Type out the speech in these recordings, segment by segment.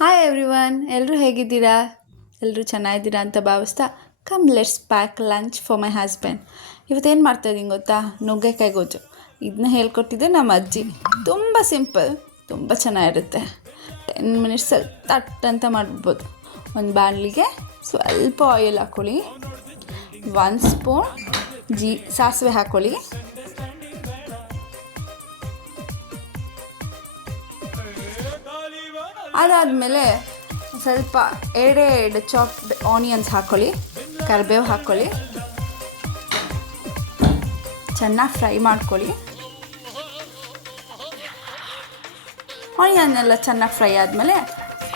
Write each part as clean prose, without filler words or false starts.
Hi everyone, ಎಲ್ಲರೂ ಹೇಗಿದ್ದೀರಾ? ಎಲ್ಲರೂ ಚೆನ್ನಾಗಿದ್ದೀರಾ ಅಂತ ಭಾವಿಸ್ತಾ come let's pack lunch for my husband. ಇವತ್ತೇನು ಮಾಡ್ತಾಯಿದ್ದೀನಿ ಗೊತ್ತಾ? ನುಗ್ಗೆಕಾಯಿ ಗೊಜ್ಜು. ಇದನ್ನ ಹೇಳ್ಕೊಟ್ಟಿದ್ದೆ ನಮ್ಮ ಅಜ್ಜಿ. ತುಂಬ ಸಿಂಪಲ್, ತುಂಬ ಚೆನ್ನಾಗಿರುತ್ತೆ. 10 ಮಿನಿಟ್ಸಲ್ಲಿ ತಟ್ ಅಂತ ಮಾಡ್ಬೋದು. ಒಂದು ಬಾಣಲಿಗೆ ಸ್ವಲ್ಪ ಆಯಿಲ್ ಹಾಕ್ಕೊಳ್ಳಿ, 1 ಸ್ಪೂನ್ ಸಾಸಿವೆ ಹಾಕ್ಕೊಳ್ಳಿ, ಅದಾದಮೇಲೆ ಸ್ವಲ್ಪ ಎರಡು ಚಾಪ್ಡ್ ಆನಿಯನ್ಸ್ ಹಾಕ್ಕೊಳ್ಳಿ, ಕರಿಬೇವು ಹಾಕ್ಕೊಳ್ಳಿ, ಚೆನ್ನಾಗಿ ಫ್ರೈ ಮಾಡ್ಕೊಳ್ಳಿ. ಆನಿಯನ್ ಎಲ್ಲ ಚೆನ್ನಾಗಿ ಫ್ರೈ ಆದಮೇಲೆ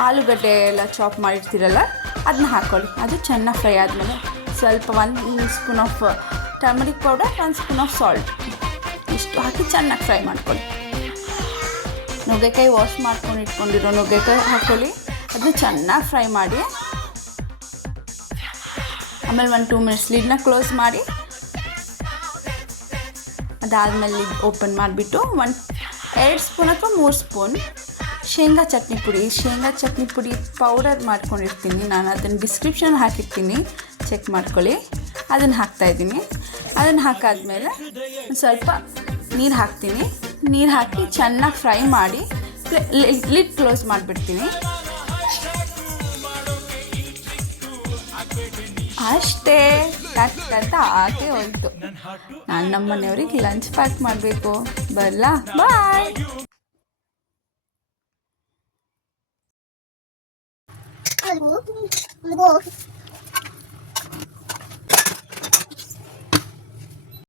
ಆಲೂಗಡ್ಡೆ ಎಲ್ಲ ಚಾಪ್ ಮಾಡಿರ್ತೀರಲ್ಲ ಅದನ್ನ ಹಾಕ್ಕೊಳ್ಳಿ. ಅದು ಚೆನ್ನಾಗಿ ಫ್ರೈ ಆದಮೇಲೆ ಸ್ವಲ್ಪ 1 spoon of turmeric powder, 1 spoon of salt ಇಷ್ಟು ಹಾಕಿ ಚೆನ್ನಾಗಿ ಫ್ರೈ ಮಾಡ್ಕೊಳ್ಳಿ. ನುಗ್ಗೆಕಾಯಿ ವಾಶ್ ಮಾಡ್ಕೊಂಡು ಇಟ್ಕೊಂಡಿರೋ ನುಗ್ಗೆಕಾಯಿ ಹಾಕ್ಕೊಳ್ಳಿ, ಅದನ್ನ ಚೆನ್ನಾಗಿ ಫ್ರೈ ಮಾಡಿ. ಆಮೇಲೆ 1-2 ಮಿನಿಟ್ಸ್ ಲಿಡ್ನ ಕ್ಲೋಸ್ ಮಾಡಿ, ಅದಾದಮೇಲೆ ಲಿಡ್ ಓಪನ್ ಮಾಡಿಬಿಟ್ಟು 2 ಸ್ಪೂನ್ ಅಥವಾ 3 ಸ್ಪೂನ್ ಶೇಂಗಾ ಚಟ್ನಿ ಪುಡಿ ಪೌಡರ್ ಮಾಡ್ಕೊಂಡಿರ್ತೀನಿ ನಾನು, ಅದನ್ನು ಡಿಸ್ಕ್ರಿಪ್ಷನ್ ಹಾಕಿರ್ತೀನಿ, ಚೆಕ್ ಮಾಡ್ಕೊಳ್ಳಿ. ಅದನ್ನು ಹಾಕ್ತಾಯಿದ್ದೀನಿ. ಅದನ್ನು ಹಾಕಾದ್ಮೇಲೆ ಒಂದು ಸ್ವಲ್ಪ ನೀರು ಹಾಕ್ತೀನಿ. ನೀರು ಹಾಕಿ ಚೆನ್ನಾಗಿ ಫ್ರೈ ಮಾಡಿ ಲಿಡ್ ಕ್ಲೋಸ್ ಮಾಡಿಬಿಡ್ತೀನಿ. ಅಷ್ಟೇ, ಕಟ್ ಹಾಕಿ ಹೋಯ್ತು. ನಾನು ನಮ್ಮ ಮನೆಯವ್ರಿಗೆ ಲಂಚ್ ಪ್ಯಾಕ್ ಮಾಡಬೇಕು. ಬರಲಾ? ಬಾಯ್.